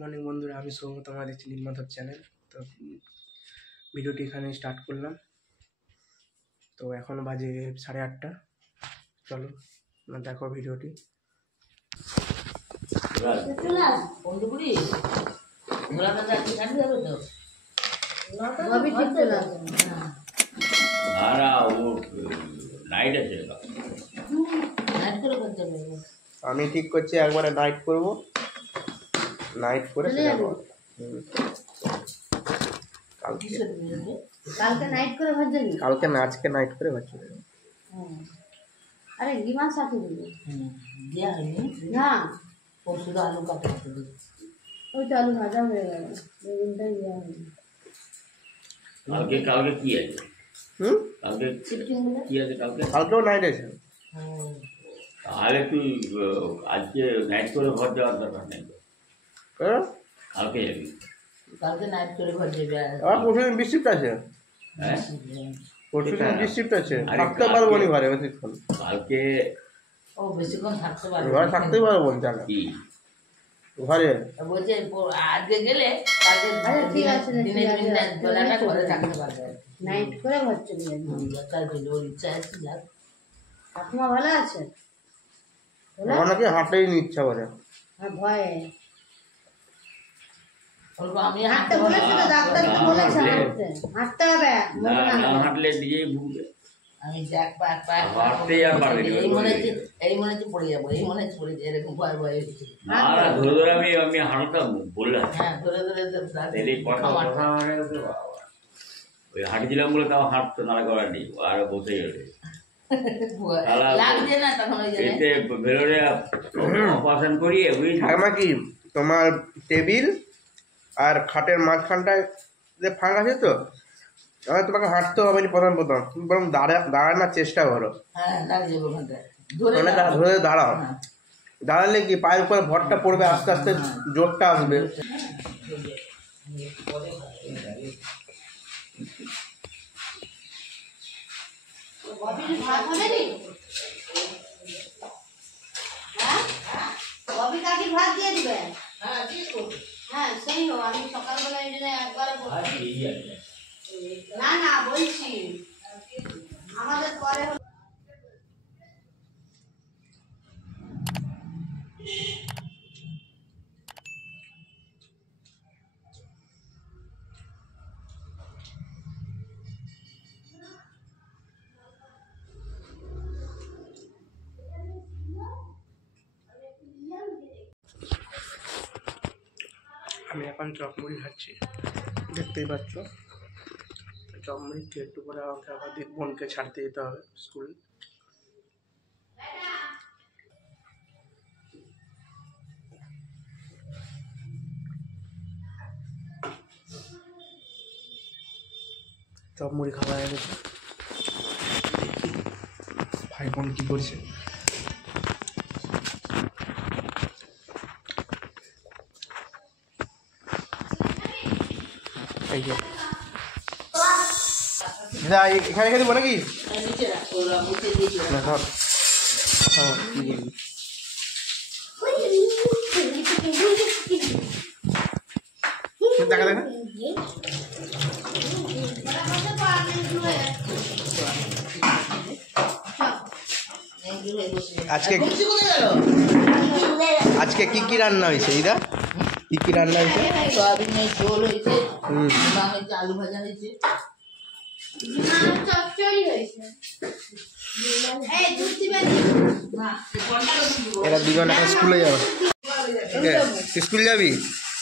Morning বন্ধুরা, আমি সৌগত, আমাদের নীল মাধব চ্যানেল। তো ভিডিওটি এখানে স্টার্ট করলাম। তো এখন বাজে 8:30। চলো দেখো ভিডিওটি। আমি ঠিক করছি একবারে নাইট করব, নাইট করে কালকে নাইট করে ভাত যাবি? কালকে না, আজকে নাইট করে ভাত চলে যাবে। আরে গিমা সাথে দিবি দেয়া হয়নি না, পরশু আলু কাটা দিবি। ওই তো আলু ভাজা হয়ে গেল, বেগুনটাই দেওয়া হয়নি। কালকে কি আছে? কালকে কি আছে? কালকেও নাইট আছে। তাহলে তুই আজকে নাইট করে ঘর যাওয়ার দরকার নেই। কালকে যাবি? কালকে নাইট করে ঘর যাবি। আর পরশুদিন বৃষ্টিটা আছে। হ্যাঁ, পরশুদিন বৃষ্টিটা আছে, থাকতে পারবো না ঘরে বেশিক্ষণ। কালকে ও বেশিক্ষণ থাকতে পারবো? ঘরে থাকতে পারবো না জানা কি ঘরে বলছে আজকে গেলে কালকে ঠিক আছে বেলাটা ঘরে থাকতে পারবে, নাইট করে ঘর চলে যাবে। কালকে ওর ইচ্ছা আছে যাক। ঠাকুমা ভালো আছে? ওনাকে হাঁটাই নি ইচ্ছা করে। হ্যাঁ, ভয়ে আমি হাঁটতে বলেছি তো, ডাক্তার তো বলেছে হাঁটতে হবে, না হাঁটলে নিজেই ভুগবে। আমি দেখ এই মনে হচ্ছে পড়ে যাবো, এই মনে হচ্ছে পড়ে যাবো, এরকম ভয় ভয় ধরে ধরে আমি হাঁটতাম বললাম। হ্যাঁ, ধরে ধরে ওই হাঁটছিলাম বলে তাও হাঁটতো, না করার নেই, আর বসে গেলে লাগছে না তখন ওই এতে বেরোলে অপারেশন করিয়ে কি তোমার টেবিল আর খাটের মাঝখানটায় যে ফাঁক আছে, তো তোমাকে হাঁটতে হবে না প্রথম তুমি বরং দাঁড়ানোর চেষ্টা করো। ধরে দাঁড়াও, দাঁড়ালে কি পায়ের উপরে ভরটা পড়বে, আস্তে আস্তে জোরটা আসবে। ভাত দিয়ে দিবে? হ্যাঁ, সেই হোক। আমি সকালবেলা একবার না না বলছি আমাদের পরে আমি এখন চপমুড়ি খাচ্ছি, দেখতেই পাচ্ছ। চপমুড়ি খেয়ে একটু করে আমাকে আবার বোনকে ছাড়তে যেতে হবে স্কুল। চপমুড়ি খাওয়া হয়ে গেছে, ভাই বোন কি করছে। এই যে এখানে খেতে বলে কি দেখা দেখা আজকে কি কি রান্না হয়েছে? ইদা কি কি রান্না হয়েছে? সয়াবিনের ঝোল হয়েছে, আলু ভাজা হয়েছে, এরা দুজন এখন স্কুলে যাবে। তুই স্কুল যাবি?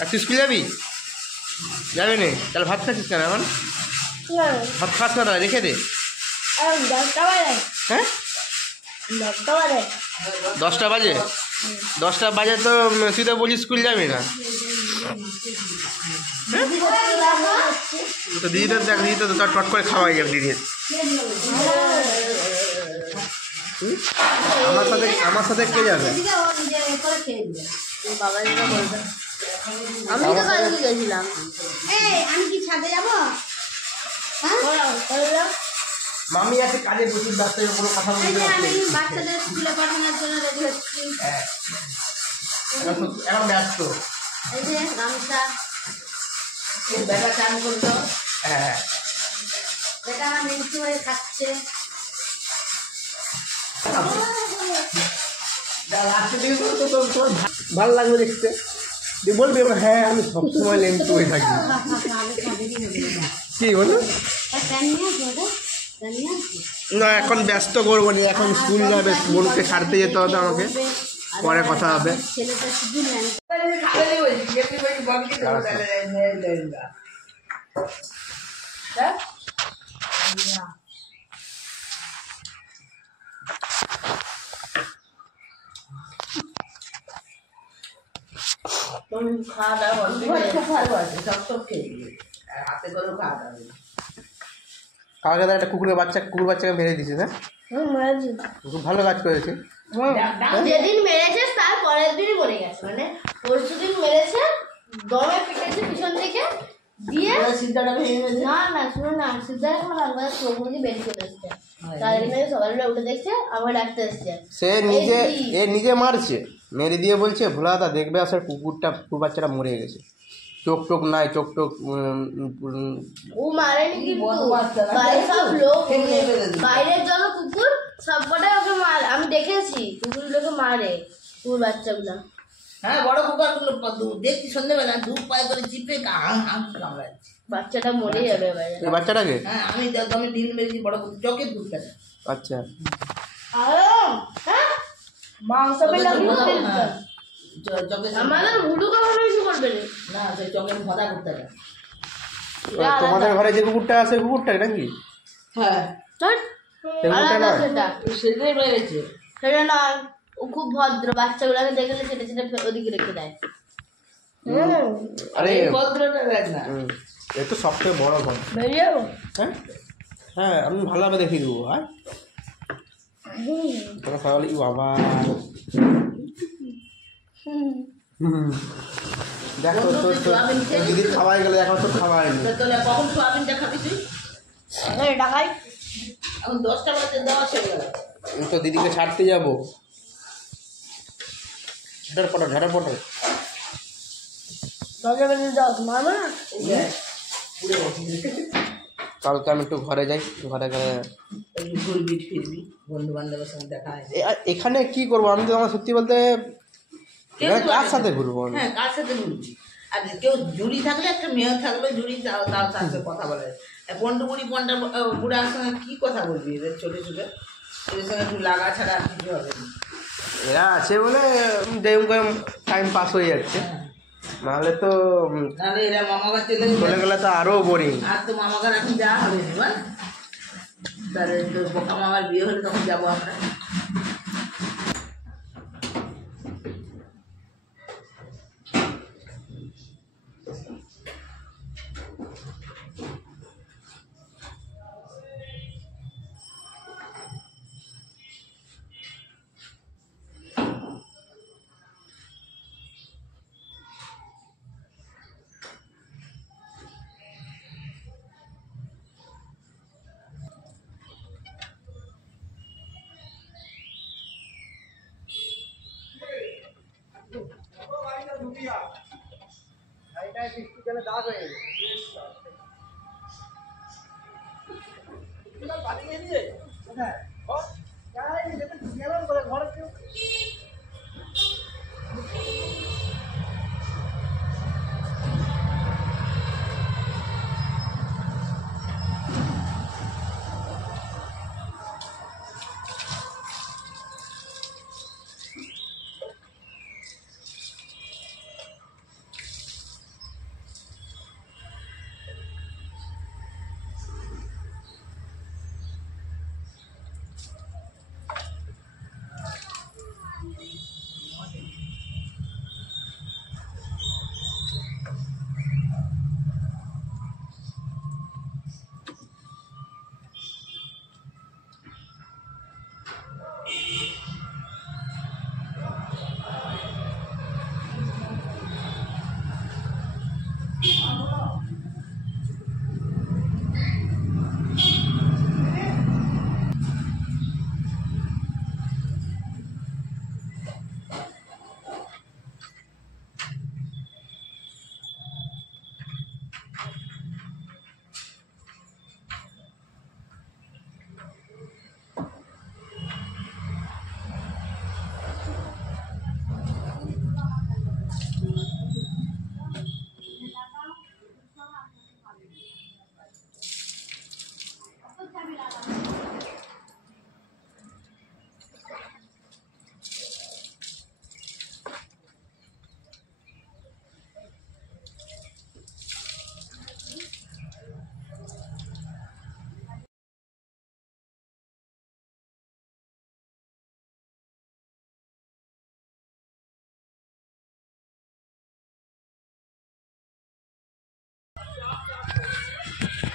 আর তুই স্কুল যাবি? যাবে নে? তাহলে ভাত খাচ্ছিস কেন এখন? ভাত খাস না, তাহলে রেখে দে। হ্যাঁ, 10টা বাজে? 10টা বাজে তো তুই তো বলছিস স্কুল যাবি না। তো দিদিদের দেখ, দিদি তো টট করে খাওয়াই যাবে দিদি। আমার সাথে কে যাবে? আমি তো কালকে গেছিলাম। আমি কি ছাদে যাবো? মামি আছে কাজে, প্রচুর ব্যস্ত, কোনো কথা বলতে বাচ্চাদের স্কুলে পাঠানোর জন্য রেডি হচ্ছি। এখন ব্যস্ত। এই যে গামছা এই বেটা চান করলো। হ্যাঁ এটা আমার মিষ্টি হয়ে খাচ্ছে। ভালো লাগবে দেখতে, তুই বলবি হ্যাঁ আমি সবসময় লেন্টু হয়ে থাকি। কি বলো না এখন ব্যস্ত করবো নি, এখন স্কুল যাবে, বোনকে ছাড়তে যেতে হবে আমাকে, পরে কথা হবে। ছেলেটা শুধু তুমি খাওয়া দাওয়া ভালো আছে, সব খেয়ে দিবি, হাতে করেও খাওয়া দাওয়া। কালকে তো একটা কুকুর বাচ্চাকে মেরে দিয়েছে না, খুব ভালো কাজ করেছে। যেদিন মেরেছে তার পরের দিনই মরে গেছে, মানে পরশু দিন মেরেছে, দমে পিটেছে পিছন থেকে দিয়ে সিদ্ধাটা ভেঙে গেছে। না শুনো না, সিদ্ধার এখন আমার চোখ মুখে বেরিয়ে চলে এসছে। তাদের মেয়ে সকালবেলা উঠে দেখছে আমার ডাকতে এসছে, সে নিজে মারছে, মেরে দিয়ে বলছে ভোলাদা দেখবে আসার কুকুর বাচ্চাটা মরে গেছে, চোখ টোক নাই, চোখ টোক ও মারেনি কিন্তু বাইরে সব লোক, বাইরের যত কুকুর সবকটাই ওকে মারে, আমি দেখেছি কুকুরগুলোকে মারে, কুকুর বাচ্চাগুলো। হ্যাঁ বড় কুকুরগুলো দেখছি সন্ধ্যেবেলা দু পায়ে করে চিপে কামড়াচ্ছে, বাচ্চাটা মরে যাবে এবারে। এই বাচ্চাটাকে হ্যাঁ আমি ঢিল মেরেছি বড় কুকুর, চোখের দুধটা। আচ্ছা মাংস পেলে আমাদের ভুলু কখনো কিছু করবে না, সেই চোখের ভরা করতে হবে। তোমাদের ঘরে যে কুকুরটা আছে কুকুরটা নাকি? হ্যাঁ সেটাই মেরেছে। সেটা নয়, ও খুব ভদ্র, বাচ্চাগুলোকে দেখলে সেটা সেটা ওদিকে রেখে দেয়। আরে ভদ্রটা দেখ না, এ তো সবথেকে বড় ঘর। বেরিয়ে যাবো? হ্যাঁ হ্যাঁ আমি ভালোভাবে দেখিয়ে দেবো। হ্যাঁ তোরা সবাই বাবা দেখো তো দিদির খাওয়াই গেলে এখন তো খাওয়াইনি। কখন সোয়াবিনটা খাবি তুই? ঢাকাই এখন 10টা বাজে, 10 হয়ে গেল। তো দিদিকে ছাড়তে যাবো, ঝাড়া পটো কালকে আমি একটু ঘরে যাই, ঘরে গেলে ঘুরবি ফিরবি, বন্ধু বান্ধবের সঙ্গে দেখা হয়। এখানে কি করবো আমি তো, আমার সত্যি বলতে কার সাথে ঘুরবো আমি? হ্যাঁ কার সাথে ঘুরবি? আর কেউ জুড়ি থাকলে, একটা মেয়ে থাকলে জুড়ি, তার সাথে কথা বলে। পন্টু বুড়ার সঙ্গে কি কথা বলবি? এদের ছোটো ছোটো এদের সঙ্গে একটু লাগা ছাড়া আর কিছু হবে না। এরা আছে বলে টাইম পাস হয়ে যাচ্ছে, নাহলে তো নাহলে এরা মামাঘর চলে গেলে তো আরও বোরিং। আর তো মামাঘর এখন যাওয়া হবে না, বল? তাহলে তো বোকা মামার বিয়ে হলে তখন যাবো আমরা।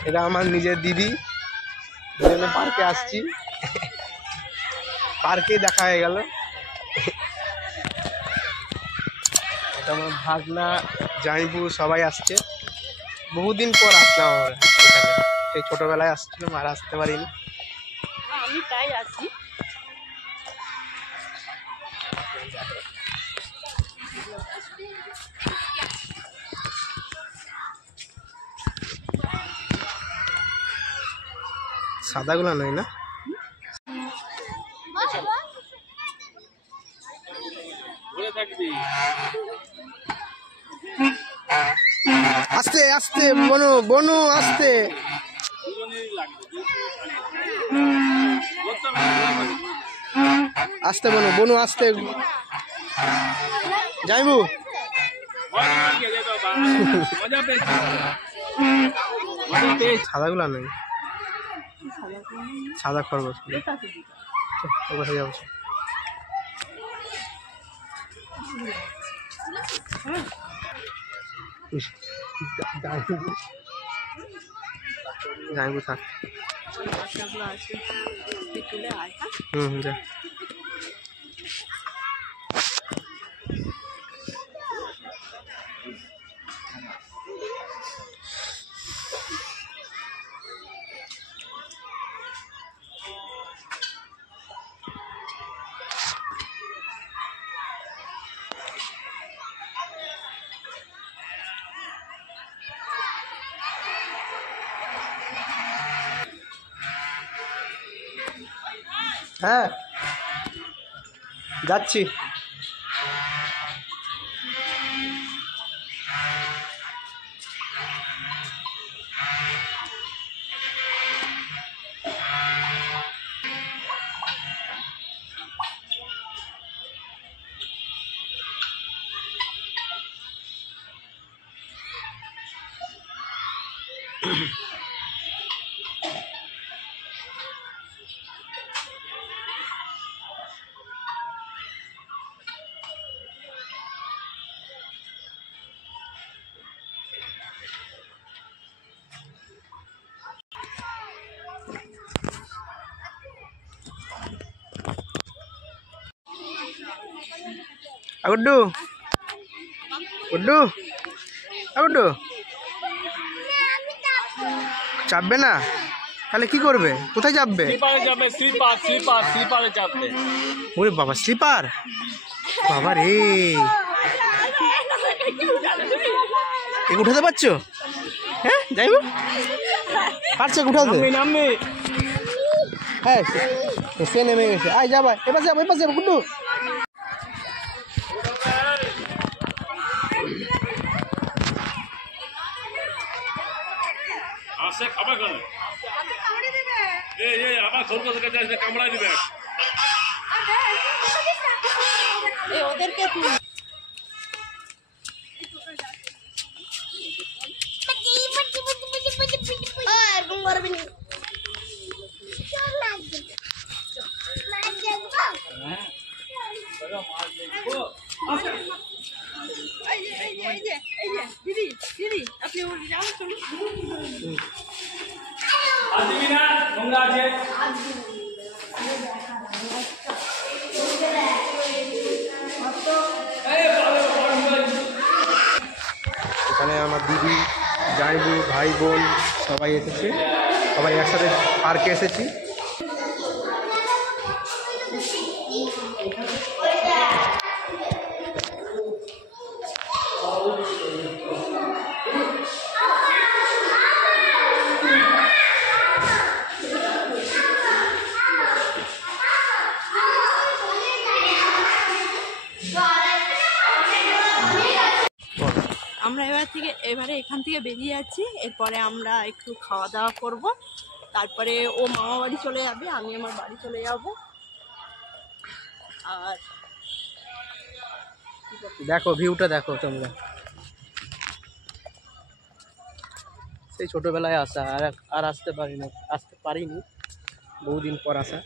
এটা আমার নিজের দিদি, দুজনে পার্কে আসছি, পার্কেই দেখা হয়ে গেল। এটা আমার ভাগনা, জামাইবু সবাই আসছে, বহুদিন পর আসলাম আমরা এখানে। সেই ছোটোবেলায় আসছিলাম, আর আসতে পারিনি। আমি তাই আছি। সাদাগুলো নয় না? আস্তে আস্তে বনু, বনু আস্তে। আস্তে বনু, বনু আস্তে। যাইবু সাদাগুলো নয়, সাদা খরগোশ। ও কোথায় যাবো? যাইবু থাক। যা। হ্যাঁ যাচ্ছি। গুড্ডু, গুড্ডু, গুড্ডু চাপবে না? তাহলে কি করবে? কোথায় চাপবে? ওরে বাবা, স্লিপার! বাবা রে, উঠাতে পারছো? হ্যাঁ যাইবো, পারছো উঠাতে? হ্যাঁ সে নেমে গেছে। আয় যাবা, এবার যাবো, এবার যাবো গুড্ডু। ওদেরকে দিদি, দিদি আপনি এখানে আমার দিদি, জামাইবু, ভাই বোন সবাই এসেছে, সবাই একসাথে পার্কে এসেছি। আমরা এবারে এখান থেকে বেরিয়ে যাচ্ছি। এরপরে আমরা একটু খাওয়া দাওয়া করব, তারপরে ও মামা বাড়ি চলে যাবে, আমি আমার বাড়ি চলে যাব। আর দেখো ভিউটা দেখো তোমরা, সেই ছোটবেলায় আসা, আর আসতে পারিনি, বহুদিন পর আসা।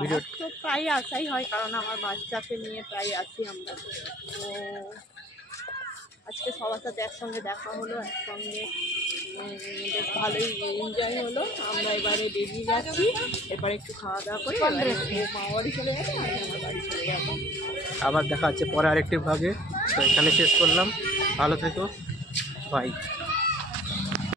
ভিডিও তো প্রায় আসাই হয়, কারণ আমার বাচ্চাকে নিয়ে প্রায় আসি আমরা। তো আজকে সবার সাথে একসঙ্গে দেখা হলো, একসঙ্গে বেশ ভালোই এনজয় হলো। আমরা এবারে বেরিয়ে যাচ্ছি, এরপরে একটু খাওয়া দাওয়া করে মা বাড়ি চলে যাবে, আমি আমার বাড়ি চলে যাবো। আবার দেখা হচ্ছে পরে আরেকটি ভাগে। তো এখানে শেষ করলাম, ভালো থেকো, বাই।